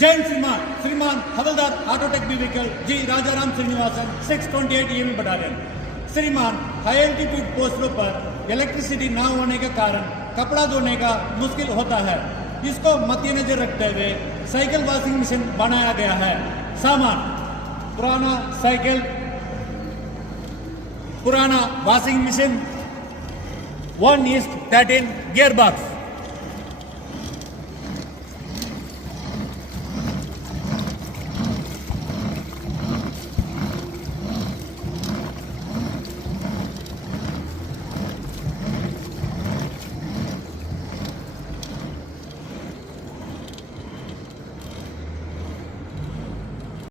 जैन श्रीमान हवलदार Autotech vehicle जी राजाराम श्रीनिवासन 628 EM battalion. श्रीमान high altitude पोस्टों पर इलेक्ट्रिसिटी ना होने के कारण कपड़ा धोने का मुश्किल होता है। इसको मद्देनजर रखते हुए साइकिल वॉशिंग मशीन बनाया गया है। सामान पुराना वॉशिंग मशीन 1:13 गियर बॉक्स।